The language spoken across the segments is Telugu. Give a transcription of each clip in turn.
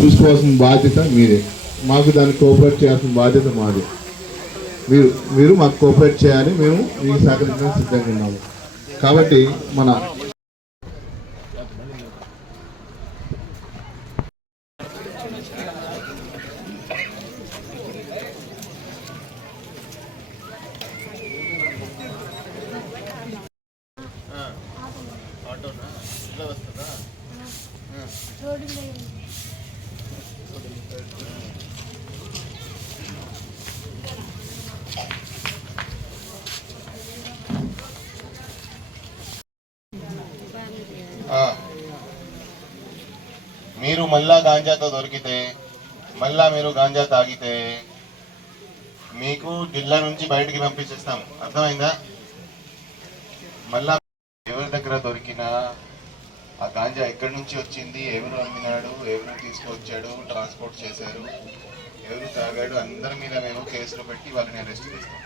చూసుకోవాల్సిన బాధ్యత మీదే మాకు దాన్ని కోఆపరేట్ చేయాల్సిన బాధ్యత మాది. మీరు మీరు మాకు కోఆపరేట్ చేయాలి మేము మీకు సహకరించడానికి సిద్ధంగా ఉన్నాము. కాబట్టి మన ఆ. మీరు మళ్ళా గాంజాతో దొరికితే మళ్ళా మీరు గాంజా తాగితే మీకు జిల్లా నుంచి బయటికి పంపించేస్తాం. అర్థమైందా? మళ్ళా ఎవరి దగ్గర దొరికినా ఆ గాంజా ఎక్కడి నుంచి వచ్చింది ఎవరు అమ్మినాడు ఎవరు తీసుకొచ్చాడు ట్రాన్స్పోర్ట్ చేశారు ఎవరు తాగాడు అందరి మీద మేము కేసులు పెట్టి వాళ్ళని అరెస్ట్ చేస్తాం.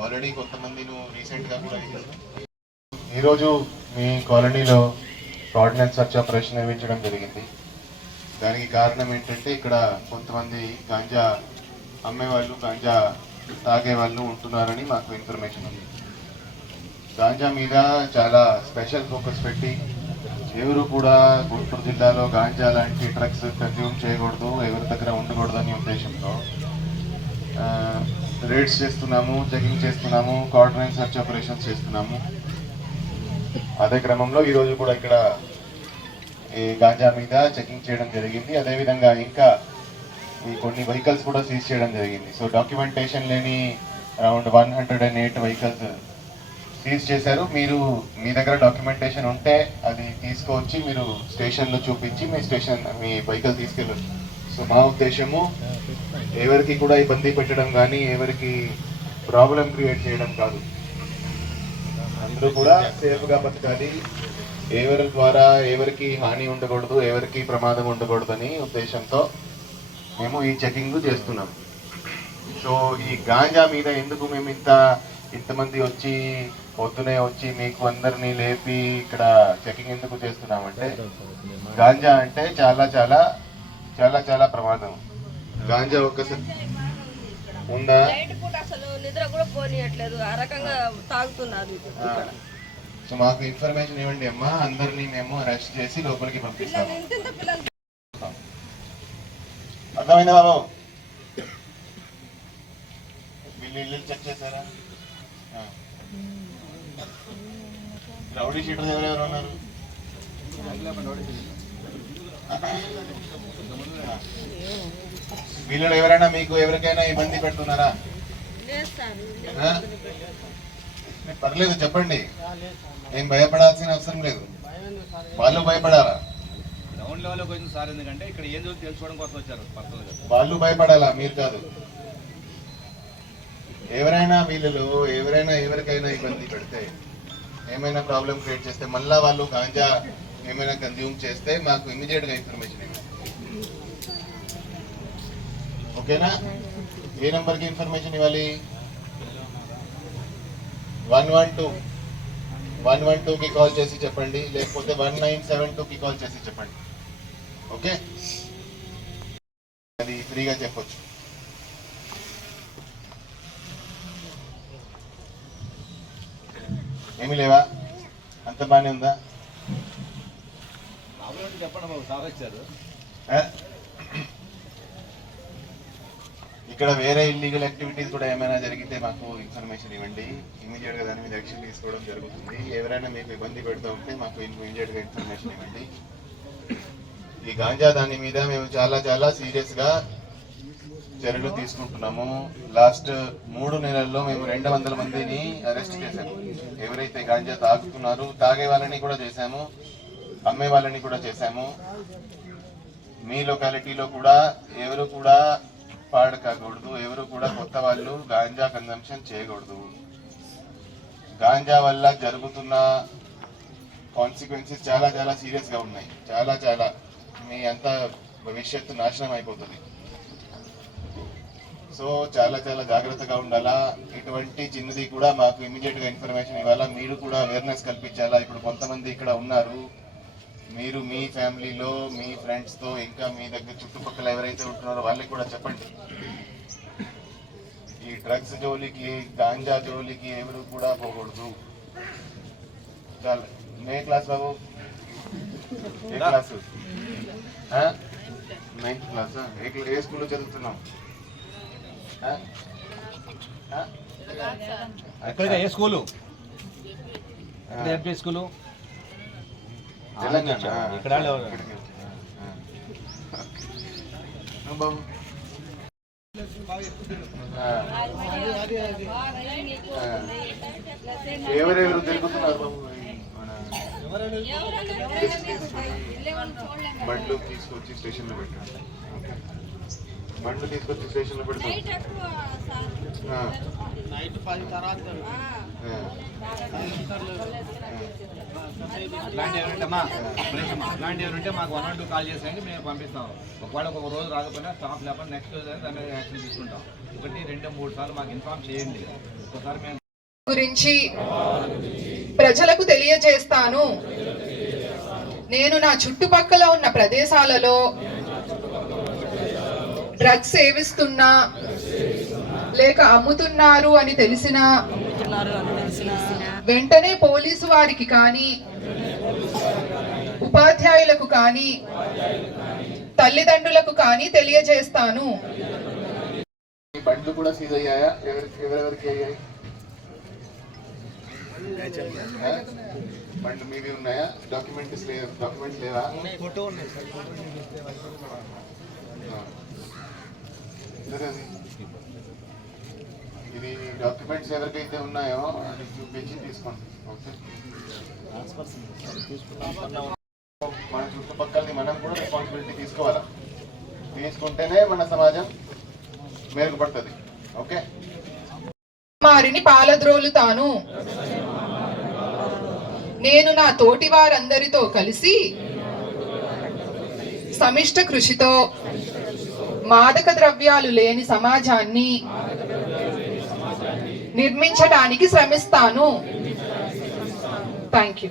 ఆల్రెడీ కొంతమంది నువ్వు రీసెంట్గా కూడా ఈరోజు మీ కాలనీలో ఫ్రాడ్నెస్ సర్చ్ ఆపరేషన్ నిర్మించడం జరిగింది. దానికి కారణం ఏంటంటే ఇక్కడ కొంతమంది గాంజా అమ్మేవాళ్ళు గాంజా తాగే వాళ్ళు ఉంటున్నారని మాకు ఇన్ఫర్మేషన్ ఉంది. గాంజా మీద చాలా స్పెషల్ ఫోకస్ పెట్టి ఎవరు కూడా గుంటూరు జిల్లాలో గాంజా లాంటి డ్రగ్స్ కన్జ్యూమ్ చేయకూడదు ఎవరి దగ్గర ఉండకూడదు అనే ఉద్దేశంతో రేడ్స్ చేస్తున్నాము చెకింగ్ చేస్తున్నాము కార్డనైజ్ సర్చ్ ఆపరేషన్స్ చేస్తున్నాము. అదే క్రమంలో ఈరోజు కూడా ఇక్కడ ఈ గాంజా మీద చెకింగ్ చేయడం జరిగింది. అదేవిధంగా ఇంకా ఈ కొన్ని వెహికల్స్ కూడా సీజ్ చేయడం జరిగింది. సో డాక్యుమెంటేషన్ లేని around one hundred and eight vehicles seize చేశారు. మీరు మీ దగ్గర డాక్యుమెంటేషన్ ఉంటే అది తీసుకువచ్చి మీరు స్టేషన్లో చూపించి మీ స్టేషన్ మీ వెహికల్ తీసుకెళ్ళచ్చు. సో మా ఉద్దేశము ఎవరికి కూడా ఇబ్బంది పెట్టడం కానీ ఎవరికి ప్రాబ్లం క్రియేట్ చేయడం కాదు. అందరూ కూడా సేఫ్గా బతకాలి. ఎవరి ద్వారా ఎవరికి హాని ఉండకూడదు ఎవరికి ప్రమాదం ఉండకూడదు అని ఉద్దేశంతో మేము ఈ చెకింగ్ చేస్తున్నాం. సో ఈ గాంజా మీద ఎందుకు మేము ఇంత ఇంతమంది వచ్చి పొద్దునే వచ్చి మీకు అందరినీ లేపి ఇక్కడ చెకింగ్ ఎందుకు చేస్తున్నామంటే గాంజా అంటే చాలా చాలా చాలా చాలా ప్రమాదం. గాంజా ఒక్కసారి ఉందా? అసలు నిద్ర కూడా పోనీయట్లేదు. ఆ రకంగా తాగుతున్నారు సో మాకు ఇన్ఫర్మేషన్ ఇవ్వండి అమ్మా. అందరినీ మేము అరెస్ట్ చేసి లోపలికి పంపిస్తాము. అర్థమైందా బాబు? వీళ్ళు ఇల్లు చెక్ చేశారా. రౌడీ షీటర్స్ ఎవరెవరు ఉన్నారు? వీళ్ళు ఎవరైనా మీకు ఎవరికైనా ఇబ్బంది పెడుతున్నారా? పర్లేదు చెప్పండి. ఏం భయపడాల్సిన అవసరం లేదు. వాళ్ళు భయపడాలా? గ్రౌండ్ లెవెల్లోకి వచ్చిన సార్ ఎందుకంటే ఇక్కడ ఏం తెలుసుకోవడం కోసం వచ్చారు వాళ్ళు భయపడాలా? మీరు కాదు. ఎవరైనా వీళ్ళలో ఎవరైనా ఎవరికైనా ఇబ్బంది పెడితే ఏమైనా ప్రాబ్లం క్రియేట్ చేస్తే మళ్ళా వాళ్ళు గాంజా ఏమైనా కన్జ్యూమ్ చేస్తే మాకు ఇమీడియట్గా ఇన్ఫర్మేషన్ ఓకేనా? ఏ నంబర్కి ఇన్ఫర్మేషన్ ఇవ్వాలి? One one two. One one two కి కాల్ చేసి చెప్పండి లేకపోతే వన్ నైన్ సెవెన్ టూ కి కాల్ చేసి చెప్పండి. ఓకే? అది ఫ్రీగా చెప్పొచ్చు. ఏమీ లేవా? అంత బాగానే ఉందా? చెప్పండి బాబు సార్ వచ్చారు ఆ? ఇక్కడ వేరే ఇల్లీగల్ యాక్టివిటీస్ కూడా ఏమైనా జరిగితే మాకు ఇన్ఫర్మేషన్ ఇవ్వండి. ఇమీడియట్గా దాని మీద యాక్షన్ తీసుకోవడం జరుగుతుంది. ఎవరైనా మీకు ఇబ్బంది పెడతా ఉంటే మాకు ఇమీడియట్గా ఇన్ఫర్మేషన్ ఇవ్వండి. ఈ గాంజా దాని మీద మేము చాలా చాలా సీరియస్గా చర్యలు తీసుకుంటున్నాము. లాస్ట్ మూడు నెలల్లో మేము రెండు వందల మందిని అరెస్ట్ చేశాము. ఎవరైతే గాంజా తాగుతున్నారు తాగే వాళ్ళని కూడా చేశాము. అమ్మే వాళ్ళని కూడా చేశాము. మీ లొకాలిటీలో కూడా ఎవరు కూడా పాడు కాకూడదు ఎవరు కూడా కొత్త వాళ్ళు గాంజా కన్జంప్షన్ చేయకూడదు. గాంజా వల్ల జరుగుతున్న కాన్సిక్వెన్సెస్ చాలా చాలా సీరియస్గా ఉన్నాయి. చాలా చాలా. మీ అంత భవిష్యత్తు నాశనం అయిపోతుంది. సో చాలా చాలా జాగ్రత్తగా ఉండాలా? ఇటువంటి చిన్నది కూడా మాకు ఇమీడియట్గా ఇన్ఫర్మేషన్ ఇవ్వాలా? మీరు కూడా అవేర్నెస్ కల్పించాలా? ఇప్పుడు కొంతమంది ఇక్కడ ఉన్నారు. మీరు మీ ఫ్యామిలీలో మీ ఫ్రెండ్స్తో ఇంకా మీ దగ్గర చుట్టుపక్కల ఎవరైతే ఉంటున్నారో వాళ్ళకి కూడా చెప్పండి. ఈ డ్రగ్స్ జోలికి గాంజా జోలికి ఎవరు కూడా పోకూడదు. చాలు. ఏ క్లాస్ బాబు? ఏ క్లాసు నైన్త్ క్లాస్ ఏ ఏ స్కూల్లో చదువుతున్నాం ఏ స్కూలు స్కూలు తెలంగాణ. ఇక్కడ బాబు. ఎవరెవరు తిరుగుతున్నారు బాబు? బండ్లు తీసుకొచ్చి స్టేషన్లో పెట్టండి ఓకే. బండ్లు తీసుకొచ్చి స్టేషన్లో పెడతాం. ఇలాంటి అమ్మా ఇలాంటి ఏమంటే మాకు వన్ టూ కాల్ చేసేయండి మేము పంపిస్తాం. ఒకవేళ ఒక రోజు రాకపోయినా స్టాప్ లేకపోతే నెక్స్ట్ రోజు దాని మీద యాక్షన్ తీసుకుంటాం. ఒకటి రెండు మూడు సార్లు మాకు ఇన్ఫార్మ్ చేయండి. ఒకసారి మేము గురించి ప్రజలకు తెలియజేస్తాను. నేను నా చుట్టుపక్కల ఉన్న ప్రదేశాలలో డ్రగ్స్ సేవిస్తున్నా లేక అమ్ముతున్నారు అని తెలిసిన వెంటనే పోలీసు వారికి కానీ ఉపాధ్యాయులకు కానీ తల్లిదండ్రులకు కానీ తెలియజేస్తాను బండ్లు కూడా సీజ్ అయ్యాయా ఎవరెవరికి అయ్యాయి? బండ్లు మీవి ఉన్నాయా డాక్యుమెంట్స్ లేవు డాక్యుమెంట్స్ లేవా. సరే అది. ఇది డాక్యుమెంట్స్ ఎవరికైతే ఉన్నాయో అది చూపించి తీసుకోండి. ఓకే? మన చుట్టుపక్కలని మనం కూడా రెస్పాన్సిబిలిటీ తీసుకోవాలా? తీసుకుంటేనే మన సమాజం మెరుగుపడుతుంది. ఓకే? వారిని పాలద్రోలుతాను. నేను నా తోటి వారందరితో కలిసి సమిష్ట కృషితో మాదక ద్రవ్యాలు లేని సమాజాన్ని నిర్మించడానికి శ్రమిస్తాను. Thank you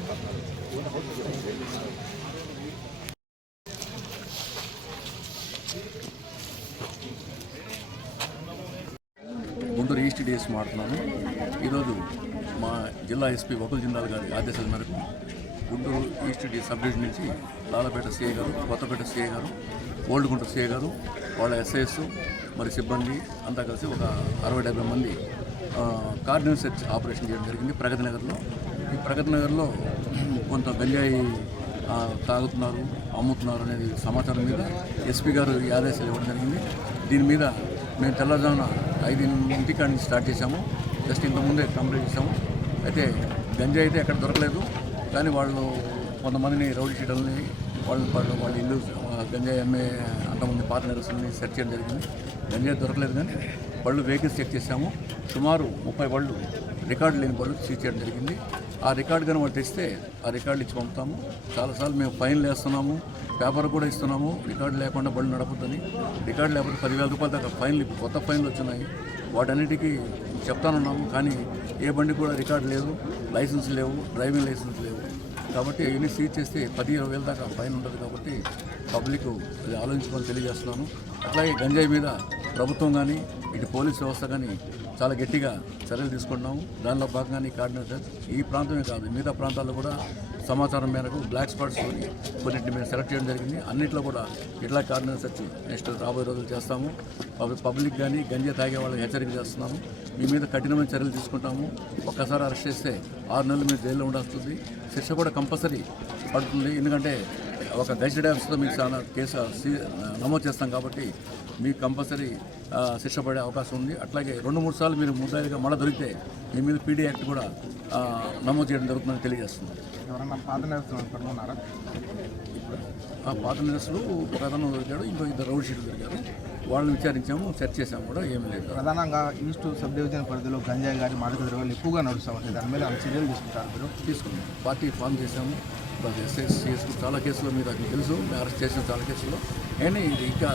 Guntur east DS మాట్లాడుతున్నాను ఈరోజు మా జిల్లా ఎస్పీ వకుల్ జిందాల్ గారి ఆదేశాల మేరకు Guntur east D sub division నుంచి లాలపేట సిఐ గారు కొత్తపేట సిఐ గారు ఓల్డ్ గుంటూరు సిఐ గారు వాళ్ళ ఎస్ఐఎస్ మరి సిబ్బంది అంతా కలిసి ఒక అరవై డెబ్బై మంది కార్డినల్ సెర్చ్ ఆపరేషన్ చేయడం జరిగింది. ప్రగతి నగర్లో ఈ ప్రగతి నగర్లో కొంత గంజాయి తాగుతున్నారు అమ్ముతున్నారు అనేది సమాచారం మీద ఎస్పీ గారు ఈ ఆదేశాలు ఇవ్వడం జరిగింది. దీని మీద మేము తెల్లజామున ఐదింటి కాడి నుంచి స్టార్ట్ చేశాము. జస్ట్ ఇంతకుముందే కంప్లీట్ చేశాము. అయితే గంజాయి అయితే ఎక్కడ దొరకలేదు. కానీ వాళ్ళు కొంతమందిని రౌడీ షీటర్ని వాళ్ళు వాళ్ళు వాళ్ళ ఇల్లు గంజాయి అమ్మే అంతమంది పాత నిరసనని సెర్చ్ చేయడం జరిగింది. గంజాయి దొరకలేదు కానీ వాళ్ళు వెహికల్స్ చెక్ చేశాము. సుమారు ముప్పై వాళ్ళు రికార్డు లేని బళ్ళు సీజ్ చేయడం జరిగింది. ఆ రికార్డు కానీ వాళ్ళు తెస్తే ఆ రికార్డు ఇచ్చి పంపుతాము. చాలాసార్లు మేము ఫైన్లు వేస్తున్నాము పేపర్ కూడా ఇస్తున్నాము. రికార్డు లేకుండా బళ్ళు నడపద్దని. రికార్డు లేకపోతే పదివేల రూపాయల దాకా ఫైన్లు ఇప్పుడు కొత్త ఫైన్లు వచ్చినాయి. వాటన్నిటికీ చెప్తానున్నాము. కానీ ఏ బండి కూడా రికార్డు లేదు. లైసెన్స్ లేవు డ్రైవింగ్ లైసెన్స్ లేవు. కాబట్టి ఇవన్నీ సీజ్ చేస్తే పది ఇరవై వేల దాకా ఫైన్ ఉండదు కాబట్టి పబ్లిక్ అది ఆలోచించుకొని తెలియజేస్తున్నాను. అట్లాగే గంజాయి మీద ప్రభుత్వం కానీ ఇటు పోలీస్ వ్యవస్థ కానీ చాలా గట్టిగా చర్యలు తీసుకుంటున్నాము. దానిలో భాగంగానే ఈ కోఆర్డినేటర్ ఈ ప్రాంతమే కాదు మిగతా ప్రాంతాల్లో కూడా సమాచారం మేరకు బ్లాక్ స్పాట్స్ కొన్నింటిని మేము సెలెక్ట్ చేయడం జరిగింది. అన్నింటిలో కూడా ఇట్లా కార్డినెన్స్ వచ్చి నెక్స్ట్ రాబోయే రోజులు చేస్తాము. పబ్లిక్ పబ్లిక్ కానీ గంజా తాగే వాళ్ళకి హెచ్చరిక చేస్తున్నాము. మీ మీద కఠినమైన చర్యలు తీసుకుంటాము. ఒక్కసారి అరెస్ట్ చేస్తే ఆరు నెలలు మీరు జైల్లో ఉండొస్తుంది శిక్ష కూడా కంపల్సరీ పడుతుంది. ఎందుకంటే ఒక డ్యామ్స్తో మీకు చాలా కేసు నమోదు చేస్తాం కాబట్టి మీకు కంపల్సరీ శిక్ష పడే అవకాశం ఉంది. అట్లాగే రెండు మూడు సార్లు మీరు ముద్దాయిలుగా మళ్ళీ దొరికితే మీ మీద పీడీ యాక్ట్ కూడా నమోదు చేయడం జరుగుతుందని తెలియజేస్తుంది. పాత నిరసలు ఒక అతను దొరికాడు ఇంకో ఇద్దరు రౌడ్ షీట్లు దొరికారు. వాళ్ళని విచారించాము సెర్చ్ చేసాము కూడా ఏమీ లేదు. ప్రధానంగా ఈస్ట్ సబ్ డివిజన్ పరిధిలో గంజాయి గారి మాదక ద్రవ్యాలు ఎక్కువగా నడుస్తూ ఉంటాయి దాని మీద చర్యలు తీసుకుంటారు మీరు? తీసుకున్నాం. పార్టీ ఫామ్ చేశాము. ఎస్ఎస్ కేసులు చాలా కేసులు మీద అది తెలుసు అరెస్ట్ చేసిన చాలా కేసుల్లో కానీ ఇది ఇంకా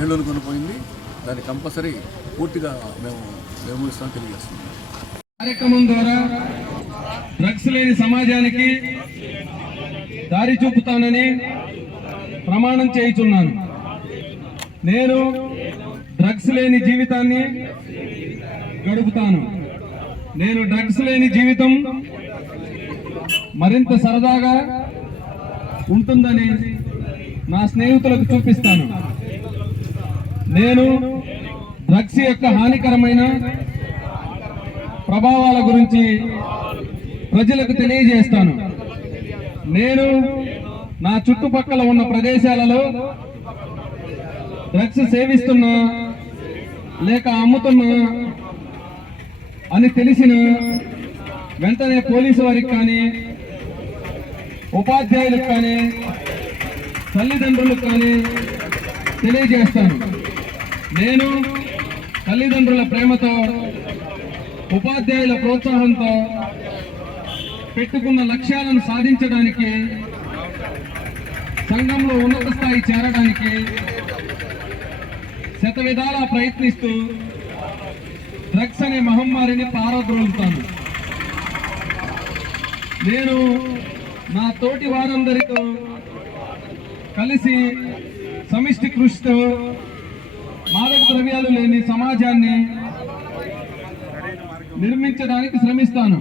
ఏళ్ళు కొనిపోయింది. దాన్ని కంపల్సరీ పూర్తిగా మేము నిర్మూలిస్తామని తెలియజేస్తున్నాం. కార్యక్రమం ద్వారా డ్రగ్స్ లేని సమాజానికి దారి చూపుతానని ప్రమాణం చేయుచున్నాను. నేను డ్రగ్స్ లేని జీవితాన్ని గడుపుతాను. నేను డ్రగ్స్ లేని జీవితం మరింత సరదాగా ఉంటుందని నా స్నేహితులకు చూపిస్తాను. నేను డ్రగ్స్ యొక్క హానికరమైన ప్రభావాల గురించి ప్రజలకు తెలియజేస్తాను. నేను నా చుట్టుపక్కల ఉన్న ప్రదేశాలలో డ్రగ్స్ సేవిస్తున్నా లేక అమ్ముతున్నా అని తెలిసిన వెంటనే పోలీసు వారికి కానీ ఉపాధ్యాయులకు కానీ తల్లిదండ్రులకు కానీ తెలియజేస్తాను. నేను తల్లిదండ్రుల ప్రేమతో ఉపాధ్యాయుల ప్రోత్సాహంతో పెట్టుకున్న లక్ష్యాలను సాధించడానికి సంఘంలో ఉన్నత స్థాయి చేరడానికి శత విధాలా ప్రయత్నిస్తూ డ్రగ్స్ అనే మహమ్మారిని పారద్రోలుతాను. నేను నా తోటి వారందరితో కలిసి సమిష్టి కృషితో మాదక ద్రవ్యాలు లేని సమాజాన్ని నిర్మించడానికి శ్రమిస్తాను.